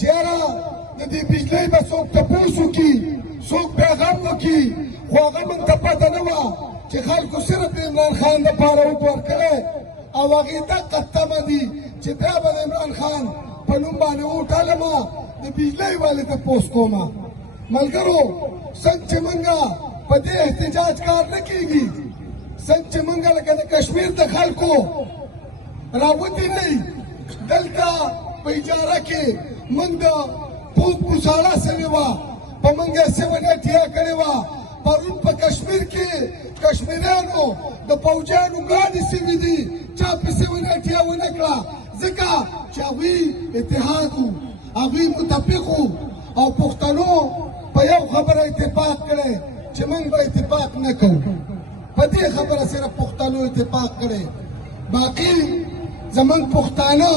چې یاره د دې بجلۍ به څوک تپوس وکړي څوک پیغام وکړي خو هغه موږ ته پته نه وه چې خلکو صرف د عمران خان دپاره اوږ ورکړی او هغې دقه تمه دي چې بیا به د عمران خان په نوم باندې اوټ هلمه د بجلۍ والې تپوس کومه ملګرو څنګه چې موږ په دې احتجاج کار نه کېږي څنګه چې موږ لکه د کشمیر د خلکو راوتي نه دلته په اجاره کې موږ د پوک مصالحه سوې وه په موږ یې سیونټیا کړې وه پرون په کشمیر کې کشمیریانو د پوځیانو ګاډې سوي دي چا په سیونټیا ونه کړه ځکه چې هغوی اتحاد وو هغوی متفق وو او پښتنو په یو خبره اتفاق کړی چې موږ به اتفاق نه کوو په دې خبره صرف پښتنو اتفاق کړی باقي زموږ پښتانه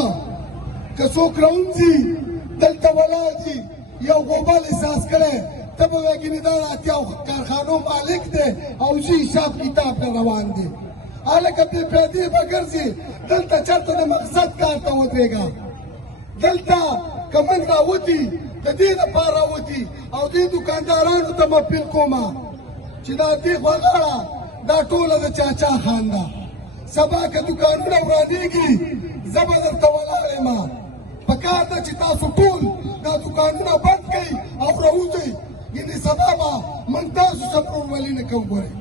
که څوک راوځي دلته ولاړ دي یو غوبل احساس کړی ته به وایې ګینې دا د اتیاو کارخانو مالک دی او زه حساب کتاب نه روان دی هلکه بې پیادې به ګرځې دلته چېرته د مقصد کار ته ودرېږه دلته که موږ راوتي د دې لپاره راوتي او دې دوکاندارانو ته مه اپیل کومه چې دا دې غوغاړه دا ټوله د چاچا خان ده سبا که دوکانونه ورانېږي زه به درته ولاړ یم پکار ده چې تاسو ټول دا دوکانونه بند کړئ او راوځئ یعنې سبا به موږ تاسو سره ورولي نه کوو ګورئ